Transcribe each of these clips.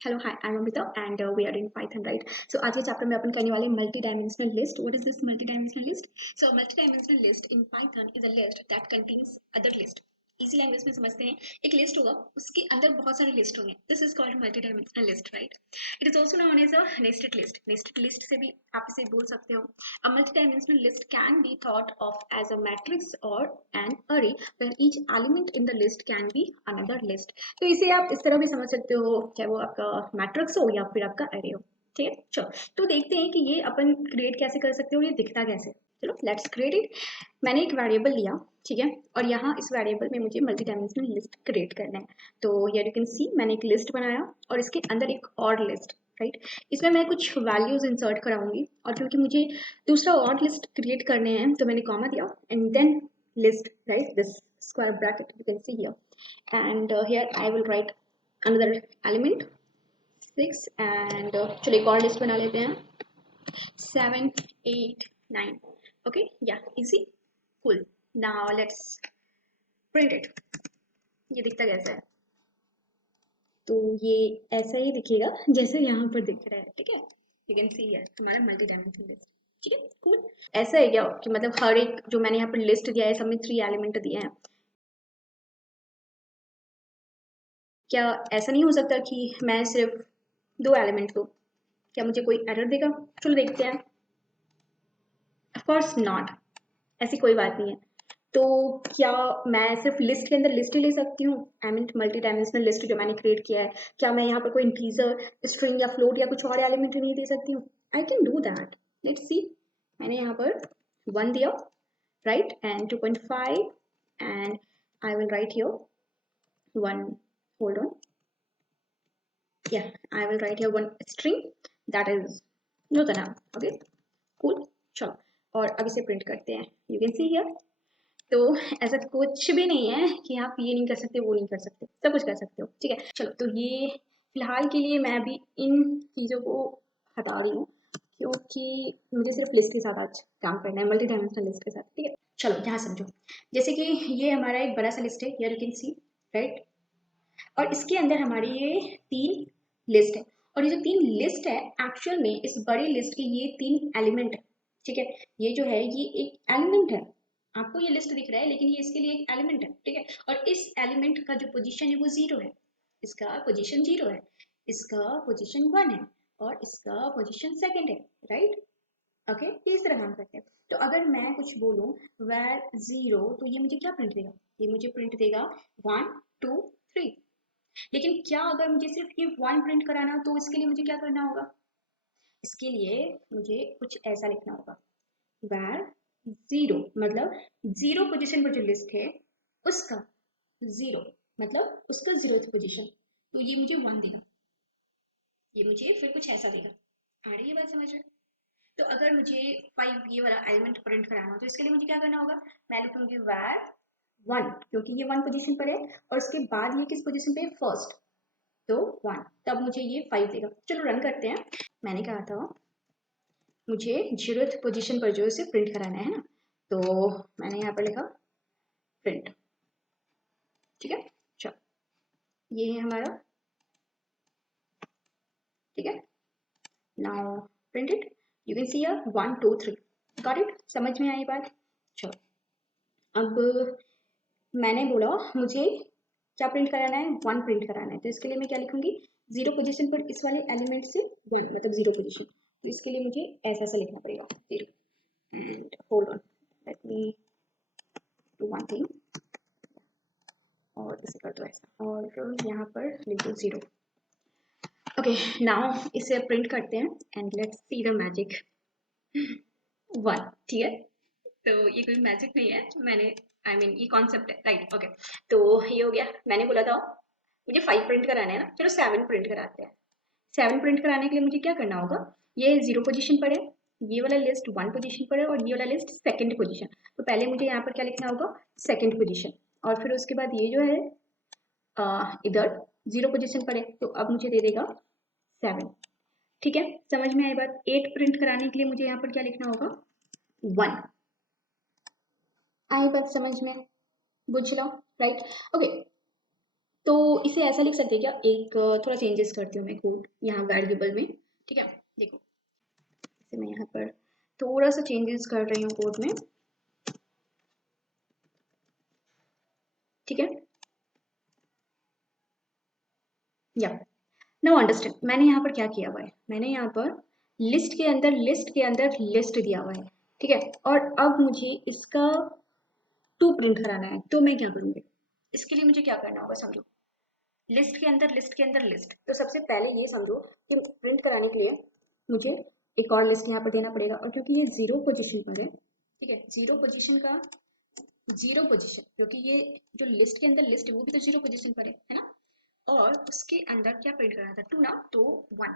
Hello, hi, I'm Amrita and we are in Python, right? So आज के chapter में अपन करने वाले multi-dimensional list. What is this multi-dimensional list? So multi-dimensional list in Python is a list that contains other list. Easy language में समझते हैं, एक list होगा, उसके अंदर बहुत सारे लिस्ट होंगे. This is called multi dimensional list, right? It is also known as a nested list. Nested list से भी आप इसे बोल सकते हो. A multi dimensional list can be thought of as a matrix or an array where each element in the list can be another list. तो इसे आप इस तरह भी समझ सकते हो, चाहे वो आपका मैट्रिक्स हो या फिर आपका एरे हो. ठीक है, चलो तो देखते हैं कि ये अपन क्रिएट कैसे कर सकते हो, ये दिखता कैसे. चलो लेट्स क्रिएट इट. मैंने एक वेरिएबल लिया, ठीक है, और यहाँ इस वेरिएबल में मुझे मल्टी डायमेंशनल लिस्ट क्रिएट करना है. तो हियर यू कैन सी मैंने एक लिस्ट बनाया और इसके अंदर एक और लिस्ट, राइट. इसमें मैं कुछ वैल्यूज इंसर्ट कराऊंगी और क्योंकि मुझे दूसरा और लिस्ट क्रिएट करने हैं तो मैंने कॉमा दिया and then list, right? This square bracket you can see here, and here I will write another element 6 and चलिए एक और लिस्ट बना लेते हैं 7 8 9. okay, yeah, easy, cool. Now let's print it. ये दिखता कैसा है? तो ये ऐसा ही दिखेगा जैसे यहाँ पर दिख रहा है, ठीक है. यू कैन सी हियर हमारा मल्टी डायमेंशनल लिस्ट. ठीक है, कूल. ऐसा है क्या कि मतलब हर एक जो मैंने यहाँ पर लिस्ट दिया है सब में 3 एलिमेंट दिए हैं. क्या ऐसा नहीं हो सकता कि मैं सिर्फ 2 एलिमेंट दूँ? क्या मुझे कोई एरर देगा? चलो देखते हैं. ऑफ कोर्स नॉट, ऐसी कोई बात नहीं है. तो क्या मैं सिर्फ लिस्ट के अंदर लिस्ट ही ले सकती हूँ? I mean multi dimensional list जो मैंने क्रिएट किया है, क्या मैं यहाँ पर कोई इंटीजर, स्ट्रिंग या फ्लोट या कुछ और एलिमेंट नहीं दे सकती हूँ? I can do that. Let's see. मैंने यहाँ पर 1 दिया, right, and 2.5 and I will write here 1. Hold on. Yeah, I will write here one string that is Nutana. Okay, cool. चलो और अब इसे प्रिंट करते हैं. You can see here. तो ऐसा कुछ भी नहीं है कि आप ये नहीं कर सकते वो नहीं कर सकते, सब कुछ कर सकते हो. ठीक है, चलो तो ये फिलहाल के लिए मैं अभी इन चीज़ों को हटा रही हूँ क्योंकि मुझे सिर्फ लिस्ट के साथ आज काम करना है, मल्टी डायमेंशनल लिस्ट के साथ. ठीक है, चलो यहाँ समझो. जैसे कि ये हमारा एक बड़ा सा लिस्ट है, here you can see, right. और इसके अंदर हमारी ये 3 लिस्ट है और ये जो 3 लिस्ट है एक्चुअल में इस बड़ी लिस्ट के ये 3 एलिमेंट है. ठीक है, ये जो है ये एक एलिमेंट है. आपको ये लिस्ट दिख रहा है लेकिन ये इसके लिए एक एलिमेंट है. ठीक है, और इस एलिमेंट का जो पोजीशन है वो 0 है. इसका पोजीशन 0 है, इसका पोजीशन 1 है और इसका पोजीशन 2 है, राइट. ओके, ये इस तरह काम करते हैं. तो अगर मैं कुछ बोलूँ where 0 तो ये मुझे क्या प्रिंट देगा? ये मुझे प्रिंट देगा 1 2 3. लेकिन क्या अगर मुझे सिर्फ ये 1 प्रिंट कराना तो इसके लिए मुझे क्या करना होगा? इसके लिए मुझे कुछ ऐसा लिखना होगा where 0 मतलब 0 पोजीशन पर जो लिस्ट है उसका 0 मतलब उसका 0th पोजीशन. तो ये मुझे 1 देगा, ये मुझे फिर कुछ ऐसा देगा. आ रही है बात समझ में? तो अगर मुझे 5 ये वाला एलिमेंट प्रिंट कराना हो तो इसके लिए मुझे क्या करना होगा? मैं लिखूंगी where 1 क्योंकि ये 1 पोजीशन पर है और उसके बाद ये किस पोजीशन पे है? फर्स्ट. तो 1, तब मुझे ये 5 देगा. चलो रन करते हैं. मैंने कहा था मुझे 0th पोजीशन पर जो इसे प्रिंट कराना है ना, तो मैंने यहाँ पर लिखा प्रिंट. ठीक है, चलो ये है हमारा. ठीक है, now print it. You can see here 1 2 3. Got it? समझ में आई बात? चलो अब मैंने बोला मुझे क्या प्रिंट कराना है? 1 प्रिंट कराना है. तो इसके लिए मैं क्या लिखूंगी? 0 पोजीशन पर इस वाले एलिमेंट से 1 मतलब 0 पोजीशन. तो इसके लिए मुझे ऐसा ऐसा लिखना पड़ेगा 0. And hold on, let me do one thing. और इसे कर दो ऐसा और यहाँ पर लिख दो 0. ओके, नाउ इसे प्रिंट करते हैं and let's see the magic. 1. ठीक है, तो ये कोई मैजिक नहीं है, मैंने आई मीन ये कॉन्सेप्ट है, राइट. ओके, तो ये हो गया. मैंने बोला था मुझे 5 प्रिंट कराना है ना, चलो 7 प्रिंट कराते हैं. 7 प्रिंट कराने के लिए मुझे क्या करना होगा? ये 0 पोजीशन पर है, ये वाला लिस्ट 1 पोजीशन पर है और ये वाला लिस्ट 2nd पोजीशन. तो पहले मुझे यहाँ पर क्या लिखना होगा? 2nd position. और फिर उसके बाद ये जो है इधर 0 पोजीशन पर है तो अब मुझे दे देगा 7. ठीक है, समझ में आई बात? 8 प्रिंट कराने के लिए मुझे यहाँ पर क्या लिखना होगा? 1. आई बात समझ में? बुझ लो, राइट. ओके, तो इसे ऐसा लिख सकते हैं क्या, एक थोड़ा चेंजेस करती हूँ मैं कोड यहाँ वेरिएबल में, ठीक है। देखो इसे मैं यहाँ पर थोड़ा सा चेंजेस कर रही हूँ कोड में, ठीक है। या नाउ अंडरस्टैंड मैंने यहाँ पर क्या किया हुआ है, मैंने यहाँ पर लिस्ट के अंदर लिस्ट दिया हुआ है, ठीक है। और अब मुझे इसका टू प्रिंट कराना है, तो मैं क्या करूँगी, इसके लिए मुझे क्या करना होगा समझो। लिस्ट के अंदर लिस्ट, तो सबसे पहले ये समझो कि प्रिंट कराने के लिए मुझे एक और लिस्ट यहाँ पर देना पड़ेगा, और क्योंकि ये जीरो पोजीशन पर है, ठीक है, जीरो पोजीशन का जीरो पोजीशन, क्योंकि ये जो लिस्ट के अंदर लिस्ट है वो भी तो जीरो पोजीशन पर है ना। और उसके अंदर क्या प्रिंट करना था, टू ना, तो one.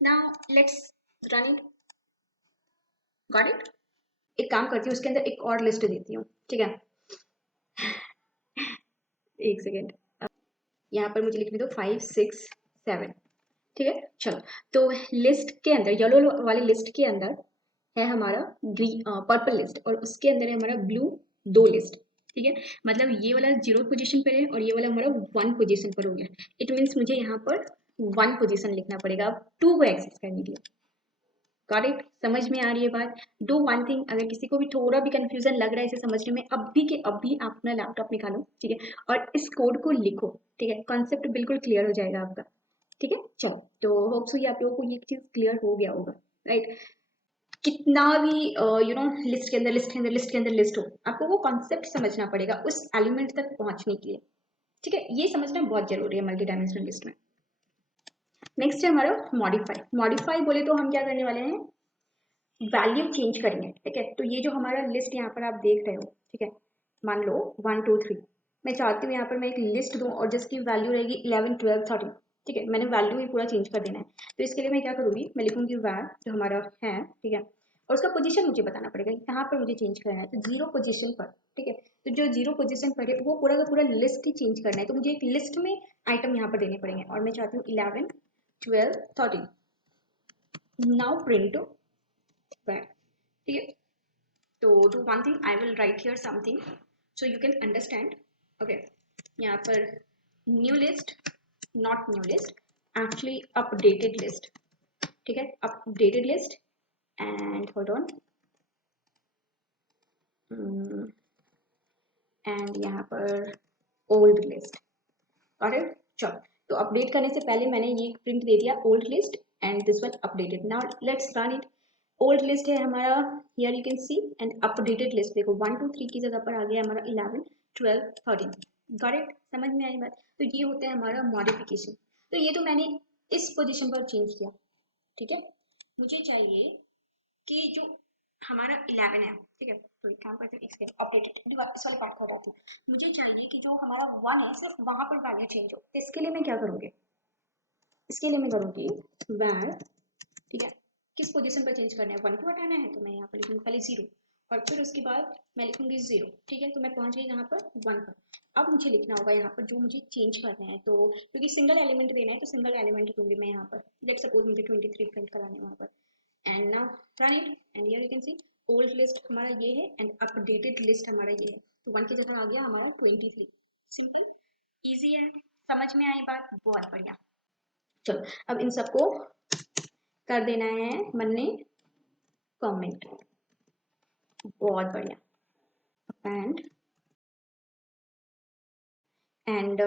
Now let's run it, got it. एक काम करती हूँ, उसके अंदर एक और लिस्ट देती हूँ, ठीक है। एक सेकेंड, यहाँ पर मुझे लिखने दो 5 6 7, ठीक है। चलो, तो लिस्ट के अंदर येलो वाली लिस्ट के अंदर है हमारा ग्रीन पर्पल लिस्ट, और उसके अंदर है हमारा ब्लू दो लिस्ट, ठीक है। मतलब ये वाला जीरो पोजीशन पर है और ये वाला हमारा वन पोजीशन पर हो गया। इट मीन्स मुझे यहाँ पर वन पोजीशन लिखना पड़ेगा अब टू को एक्सेस करने के लिए। गॉट इट, समझ में आ रही है बात। डू वन थिंग, अगर किसी को भी थोड़ा भी कंफ्यूजन लग रहा है इसे समझने में, अभी के अभी आप अपना लैपटॉप निकालो, ठीक है, और इस कोड को लिखो, ठीक है। कॉन्सेप्ट बिल्कुल क्लियर हो जाएगा आपका, ठीक है। चलो, तो होप सो ये आप लोगों को ये चीज क्लियर हो गया होगा, राइट। कितना भी लिस्ट के अंदर लिस्ट के अंदर लिस्ट के अंदर लिस्ट हो, आपको वो कॉन्सेप्ट समझना पड़ेगा उस एलिमेंट तक पहुंचने के लिए, ठीक है। ये समझना बहुत जरूरी है मल्टी डायमेंशनल लिस्ट में। नेक्स्ट है हमारा मॉडिफाई। मॉडिफाई बोले तो हम क्या करने वाले हैं, वैल्यू चेंज करेंगे, ठीक है। तो ये जो हमारा लिस्ट यहाँ पर आप देख रहे हो, ठीक है, मान लो 1 2 3, मैं चाहती हूँ यहाँ पर मैं एक लिस्ट दूँ और जिसकी वैल्यू रहेगी 11 12 13, ठीक है। मैंने वैल्यू ही पूरा चेंज कर देना है, तो इसके लिए मैं क्या करूँगी, मैं लिखूंगी वैर जो हमारा है, ठीक है। और उसका पोजीशन मुझे बताना पड़ेगा कि कहाँ पर मुझे चेंज करना है, तो जीरो पोजीशन पर, ठीक है। तो जो जीरो पोजीशन पर है वो पूरा का पूरा लिस्ट ही चेंज करना है, तो मुझे एक लिस्ट में आइटम यहाँ पर देने पड़ेंगे, और मैं चाहती हूँ 11 12 13। नाउ प्रिंट वैर, ठीक है। तो do one thing, I will write here something so you can understand. Okay, यहाँ पर new list, not new list, actually updated list, ठीक है, updated list, and hold on, and यहाँ पर old list, और चलो, तो अपडेट करने से पहले मैंने ये प्रिंट दे दिया old list and this one updated. Now let's run it. Old list है हमारा, here you can see, and updated list देखो 1 2 3 की जगह पर आ गया हमारा 11 12 13। गॉट इट, समझ में आई बात। तो ये होता है हमारा मॉडिफिकेशन। तो ये तो मैंने इस पोजीशन पर चेंज किया, ठीक है। मुझे चाहिए कि जो हमारा 11 है, ठीक है, तो एक काम करते हैं, इसके अपडेटेड इस वाले पार्ट को हटाती हूँ। मुझे चाहिए कि जो हमारा 1 है सिर्फ वहां पर वैल्यू चेंज हो, तो इसके लिए मैं क्या करूँगी, इसके लिए मैं करूँगी वैर, ठीक है, किस पोजीशन पर चेंज करना है, 1 को हटाना है, तो मैं यहाँ पर लिखूंगी पहले 0, और फिर उसके बाद मैं लिखूंगी 0, ठीक है। तो मैं पहुंच गई यहाँ पर 1 पर। अब मुझे लिखना होगा यहाँ पर जो मुझे चेंज करना है, तो क्योंकि सिंगल एलिमेंट देना है तो सिंगल एलिमेंट दूंगी मैं यहाँ पर। लेट सपोज मुझे 23 प्रिंट कराने हैं वहाँ पर, and now run it, and here you can see old list हमारा ये है एंड अपडेटेड लिस्ट हमारा ये है, तो 1 की जगह आ गया हमारा 23। सिंपली, इजी है, समझ में आई बात, बहुत बढ़िया। चलो, अब इन सबको कर देना है मन में कमेंट, बहुत बढ़िया। एंड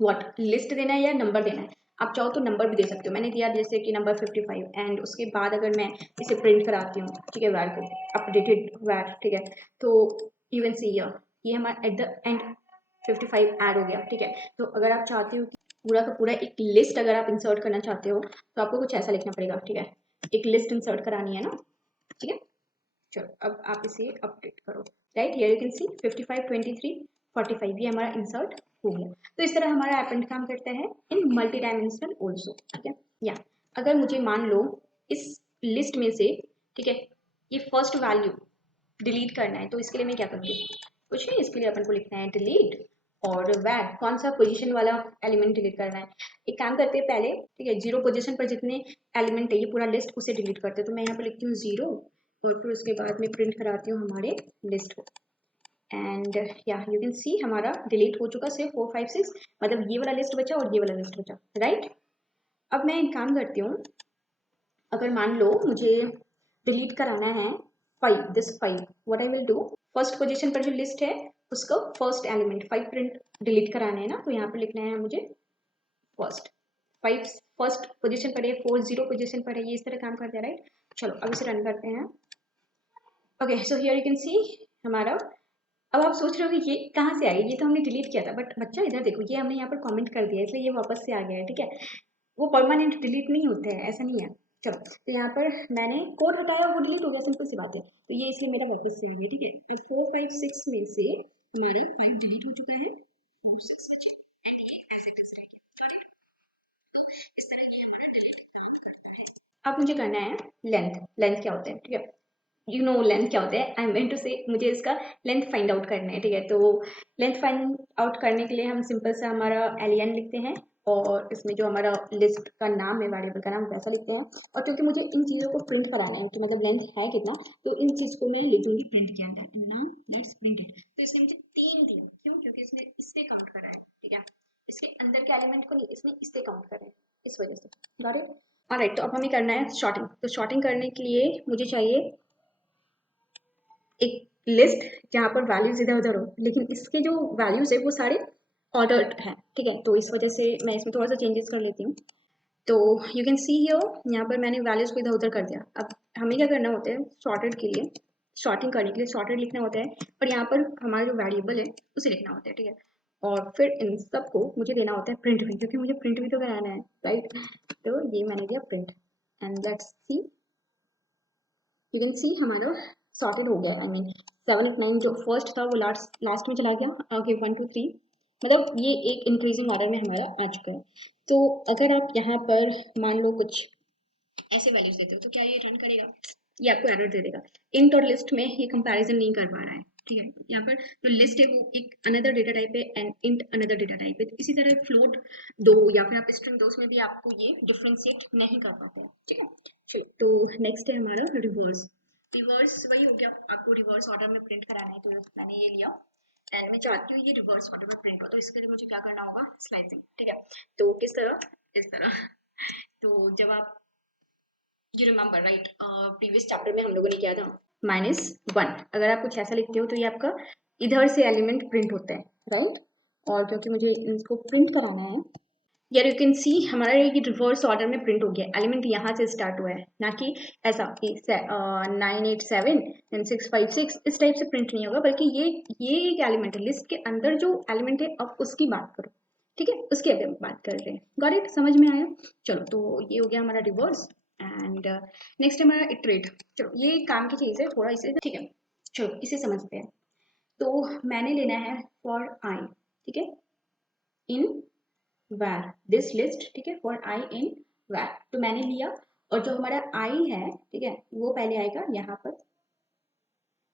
व्हाट, लिस्ट देना है या नंबर देना है, आप चाहो तो नंबर भी दे सकते हो। मैंने दिया जैसे कि नंबर 55, एंड उसके बाद अगर मैं इसे प्रिंट कराती हूँ, ठीक है, वैर को अपडेटेड वैर, ठीक है, तो यू कैन सी ये हमारा एट द एंड 55 ऐड हो गया, ठीक है। तो अगर आप चाहते हो कि पूरा का पूरा एक लिस्ट अगर आप इंसर्ट करना चाहते हो, तो आपको कुछ ऐसा लिखना पड़ेगा, ठीक है, एक लिस्ट इंसर्ट करानी है ना, ठीक है। चलो, अब आप इसे अपडेट करो, right, here you can see 55 23 45, ये हमारा इंसर्ट हो गया। तो इस तरह हमारा एपेंड काम करता है इन मल्टी डायमेंशनल ऑल्सो, ठीक है। या अगर मुझे मान लो इस लिस्ट में से, ठीक है, ये फर्स्ट वैल्यू डिलीट करना है, तो इसके लिए मैं क्या करूँगी, कुछ नहीं, इसके लिए अपन को लिखना है डिलीट, और वैर कौन सा पोजीशन वाला एलिमेंट डिलीट करना है। एक काम करते हैं पहले, ठीक है, जीरो पोजीशन पर जितने एलिमेंट है ये पूरा लिस्ट उसे डिलीट करते हैं, तो मैं यहाँ पर लिखती हूँ 0, और फिर उसके बाद में प्रिंट कराती हूँ हमारे लिस्ट को, एंड या यू कैन सी हमारा डिलीट हो चुका सिर्फ 4 5 6, मतलब ये वाला लिस्ट बचा और ये वाला लिस्ट बचा, राइट। अब मैं एक काम करती हूँ, अगर मान लो मुझे डिलीट कराना है 5, this 5, what I will do, first position पर जो लिस्ट है उसका फर्स्ट एलिमेंट 5 प्रिंट डिलीट कराना है ना, तो यहाँ पर लिखना है मुझे फर्स्ट 5, फर्स्ट पोजीशन पर है, 4 0 पोजीशन पर है, ये इस तरह काम करता है, राइट। चलो अब इसे रन करते हैं। Okay so here you can see हमारा, अब आप सोच रहे हो कि ये कहाँ से आ गया, ये तो हमने डिलीट किया था, बट बच्चा इधर देखो, ये हमने यहाँ पर कमेंट कर दिया इसलिए ये वापस से आ गया है, ठीक है। वो परमानेंट डिलीट नहीं होते हैं, ऐसा नहीं है। चलो तो यहाँ पर मैंने कोड हटाया, वो डिलीट हो गया, सिंपल सी बात है, तो ये इसलिए मेरा वापस से आ गया, ठीक है। अब 4 5 6 में से हमारा 5 डिलीट हो चुका है, 4 6 बचे and ये ऐसे टेस्ट है, तो इस तरह ये हमारा डिलीट काम करता है। अब मुझे करना है लेंथ, लेंथ क्या होता है, ठीक है, यू नो लेंथ क्या होता है, आई मीन टू से मुझे इसका लेंथ फाइंड आउट करना है, ठीक है। तो लेंथ फाइंड आउट करने के लिए हम सिंपल सा हमारा एलियन लिखते हैं और इसमें जो हमारा लिस्ट का नाम है, वेरिएबल का नाम वैसा लिखते हैं, और क्योंकि मुझे इन चीज़ों को प्रिंट कराना है कि मतलब लेंथ है कितना, तो इन चीज़ को मैं लिखूंगी प्रिंट के अंदर, नाउ लेट्स प्रिंट इट। तो इसने मुझे 3 दी, क्यों, क्योंकि इसने इससे काउंट करा है, ठीक है, इसके अंदर के एलिमेंट को नहीं, इसने इससे काउंट करा है, इस वजह से, गॉट इट। ऑलराइट, तो अब हमें करना है शॉर्टिंग। तो शॉर्टिंग करने के लिए मुझे चाहिए एक लिस्ट जहाँ पर वैल्यूज इधर उधर हो, लेकिन इसके जो वैल्यूज है वो सारे ऑर्डर्ड हैं, ठीक है। तो इस वजह से मैं इसमें थोड़ा सा चेंजेस कर लेती हूँ। तो यू कैन सी हियर, यहाँ पर मैंने वैल्यूज को इधर उधर कर दिया। अब हमें क्या करना होता है सॉर्टेड के लिए, शॉर्टिंग करने के लिए सॉर्टेड लिखना होता है, पर यहाँ पर हमारा जो वेरिएबल है उसे लिखना होता है, ठीक है। और फिर इन सबको मुझे देना होता है प्रिंट भी, क्योंकि मुझे प्रिंट भी तो कराना है, राइट। तो ये मैंने दिया print and let's see, you can see हमारा सॉर्टेड हो गया, आई मीन 7 8 9 जो फर्स्ट था वो लास्ट लास्ट में चला गया। ओके 1 2 3, मतलब ये एक इंक्रीजिंग ऑर्डर में हमारा आ चुका है। तो अगर आप यहाँ पर मान लो कुछ ऐसे वैल्यूज देते हो तो क्या ये रन करेगा, ये आपको एरर दे देगा। इंट और लिस्ट में ये कंपैरिजन नहीं कर पा रहा है, ठीक है। यहाँ पर जो लिस्ट है वो एक अनदर डेटा टाइप है and int another data type है, इसी तरह फ्लोट दो या फिर आप स्ट्रिंग दो, उसमें भी आपको ये डिफ्रेंशिएट नहीं कर पाते हैं, ठीक है। चलो तो नेक्स्ट है हमारा रिवर्स। रिवर्स वही हो गया, आपको रिवर्स ऑर्डर में प्रिंट कराना है, तो मैंने ये लिया एंड मैं चाहती हूँ ये रिवर्स ऑर्डर में प्रिंट हो, तो इसके लिए मुझे क्या करना होगा, स्लाइसिंग, ठीक है। तो किस तरह, इस तरह। तो जब आप, you remember right, previous chapter में हम लोगों ने किया था -1, अगर आप कुछ ऐसा लिखते हो तो ये आपका इधर से एलिमेंट प्रिंट होता है, राइट। और क्योंकि मुझे इसको प्रिंट कराना है, यार यू कैन सी हमारा ये रिवर्स ऑर्डर में प्रिंट हो गया, एलिमेंट यहाँ से स्टार्ट हुआ है, ना कि ऐसा कि 9 8 7 एंड 6 5 6 इस टाइप से प्रिंट नहीं होगा, बल्कि ये एक एलिमेंट है, लिस्ट के अंदर जो एलिमेंट है अब उसकी बात करो, ठीक है, उसकी अभी हम बात कर रहे हैं, गॉट इट, समझ में आया। चलो तो ये हो गया हमारा रिवर्स एंड नेक्स्ट हमारा इटरेट। चलो ये काम की चीज़ है, थोड़ा इसे, ठीक है, चलो इसे समझते हैं। तो मैंने लेना है फॉर आई, ठीक है, इन var दिस लिस्ट, ठीक है, फॉर आई इन var, तो मैंने लिया, और जो हमारा आई है, ठीक है, वो पहले आएगा यहाँ पर,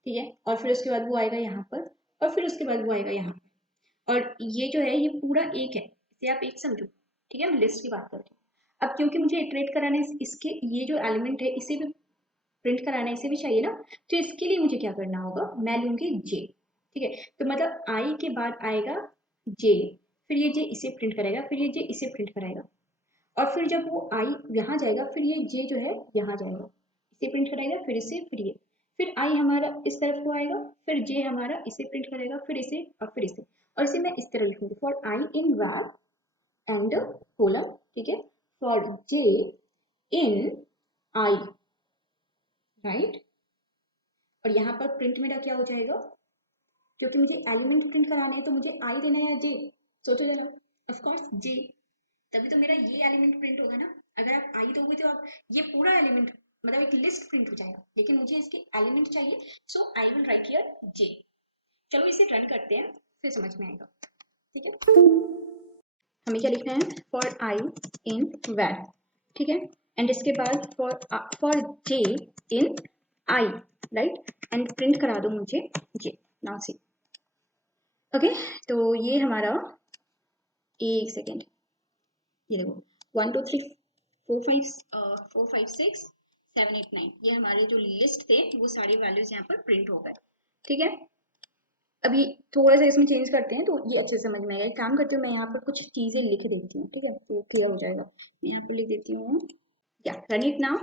ठीक है, और फिर उसके बाद वो आएगा यहाँ पर, और फिर उसके बाद वो आएगा यहाँ पर, और ये जो है ये पूरा एक है, इसे आप एक समझो, ठीक है, मैं लिस्ट की बात करती हूँ। अब क्योंकि मुझे इटरेट कराना है, इसके ये जो एलिमेंट है इसे भी प्रिंट कराना है, इसे भी चाहिए ना, तो इसके लिए मुझे क्या करना होगा, मैं लूंगी जे, ठीक है। तो मतलब आई के बाद आएगा जे, फिर ये जे इसे प्रिंट करेगा, फिर ये जे इसे प्रिंट कराएगा, और फिर जब वो आई यहाँ जाएगा, फिर ये जे जो है यहाँ जाएगा, इसे प्रिंट कराएगा, फिर इसे, फिर ये, फिर आई हमारा इस तरफ को आएगा, फिर जे हमारा इसे प्रिंट करेगा, फिर इसे और फिर इसे, और इसे मैं इस तरह लिखूंगी, for I in var and colon, ठीक है, for J in I, right. और यहाँ पर प्रिंट मेरा क्या हो जाएगा, क्योंकि मुझे एलिमेंट प्रिंट कराने हैं तो मुझे आई देना है या जे, सोचो जरा, ऑफ कोर्स जे, तभी तो मेरा ये एलिमेंट प्रिंट होगा ना। अगर आप आई दोगे तो आप ये पूरा एलिमेंट, मतलब एक लिस्ट प्रिंट हो जाएगा, लेकिन मुझे इसके एलिमेंट चाहिए, सो आई विल राइट हियर जे। चलो इसे रन करते हैं, फिर समझ में आएगा, ठीक है। हमें क्या लिखना है, फॉर आई इन var, ठीक है, एंड इसके बाद for J in I, right, and print करा दो मुझे जे, नाउ सी, ओके। तो ये हमारा, एक सेकेंड, ये देखो 1 2 3 4 5 6 7 8 9, ये हमारे जो लिस्ट थे वो सारे वैल्यूज यहाँ पर प्रिंट हो गए, ठीक है। अभी थोड़ा सा इसमें चेंज करते हैं तो ये अच्छे से समझ में आएगा। एक काम करती हूँ, मैं यहाँ पर कुछ चीज़ें लिख देती हूँ, ठीक है, तो क्लियर हो जाएगा। मैं यहाँ पर लिख देती हूँ, या run it now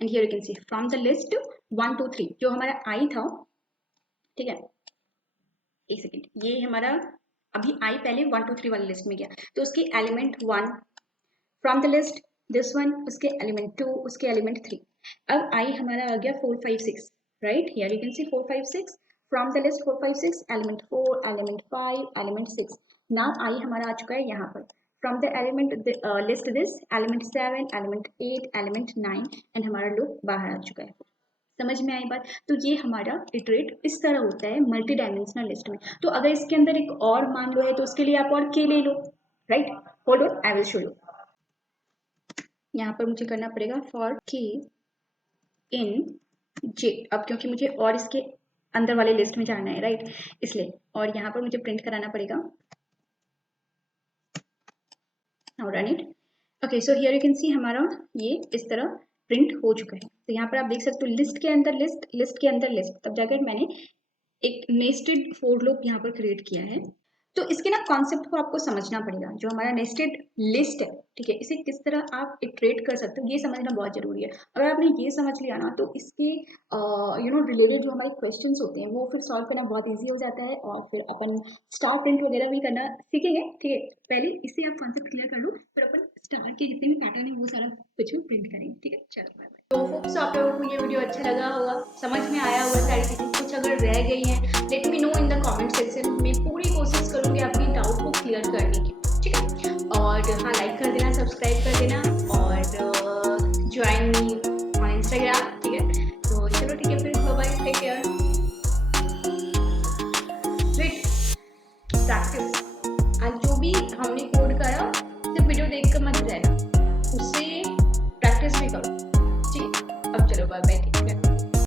and here you can see from the list 1 2 3 जो हमारा आई था, ठीक है। एक सेकेंड, ये हमारा अभी आई पहले 1 2 3 वाली लिस्ट में गया, तो उसके element 1 from the list this one, उसके एलिमेंट 2, उसके एलिमेंट 3। अब आई हमारा आ गया 4 5 6, right, here you can see 4 5 6 from the list 4 5 6 element 4 element 5 element 6। Now I हमारा आ चुका है यहाँ पर from the element list this element 7 element 8 element 9 and हमारा लूप बाहर आ चुका है। समझ में आई बात? तो ये हमारा इटरेट इस तरह होता है मल्टी डायमेंशनल लिस्ट में। तो अगर इसके अंदर एक और मान लो है तो उसके लिए आप और के ले लो, right. Hold on, I will show you. यहाँ पर मुझे करना पड़ेगा फॉर के इन जे, अब क्योंकि मुझे और इसके अंदर वाले लिस्ट में जाना है, राइट, इसलिए। और यहाँ पर मुझे प्रिंट कराना पड़ेगा। Now run it. Okay, so here you can see हमारा ये इस तरह प्रिंट हो चुका है। तो यहाँ पर आप देख सकते हो लिस्ट के अंदर लिस्ट, लिस्ट के अंदर लिस्ट, तब जाकर मैंने एक नेस्टेड फॉर लूप यहाँ पर क्रिएट किया है। तो इसके ना कॉन्सेप्ट को आपको समझना पड़ेगा। जो हमारा नेस्टेड लिस्ट है, ठीक है, इसे किस तरह आप इटरेट कर सकते हो ये समझना बहुत जरूरी है। अगर आपने ये समझ लिया ना तो इसके रिलेटेड जो हमारे क्वेश्चंस होते हैं वो फिर सॉल्व करना बहुत ईजी हो जाता है, और फिर अपन स्टार प्रिंट वगैरह भी करना सीखेंगे, ठीक है। पहले इससे आप कॉन्सेप्ट क्लियर कर लो, फिर अपन स्टार के जितने भी पैटर्न है वो सारा कुछ भी प्रिंट करेंगे, ठीक है। चलो बाय बाय। तो होप्स आप लोगों को ये वीडियो अच्छा लगा होगा, समझ में आया होगा सारी चीज़ें। कुछ अगर रह गई हैं let me know in the comment section, मैं पूरी कोशिश करूँगी अपनी डाउट को क्लियर करने की, ठीक है। और हाँ, लाइक कर देना, सब्सक्राइब कर देना, और ज्वाइन मी ऑन इंस्टाग्राम, ठीक है। तो चलो ठीक है, फिर bye bye, take care. Wait, practice, आज जो भी हमने कोड करा सिर्फ वीडियो देख कर मत रहना, उससे प्रैक्टिस भी करो, ठीक है। अब चलो बाय बाय, ठीक है।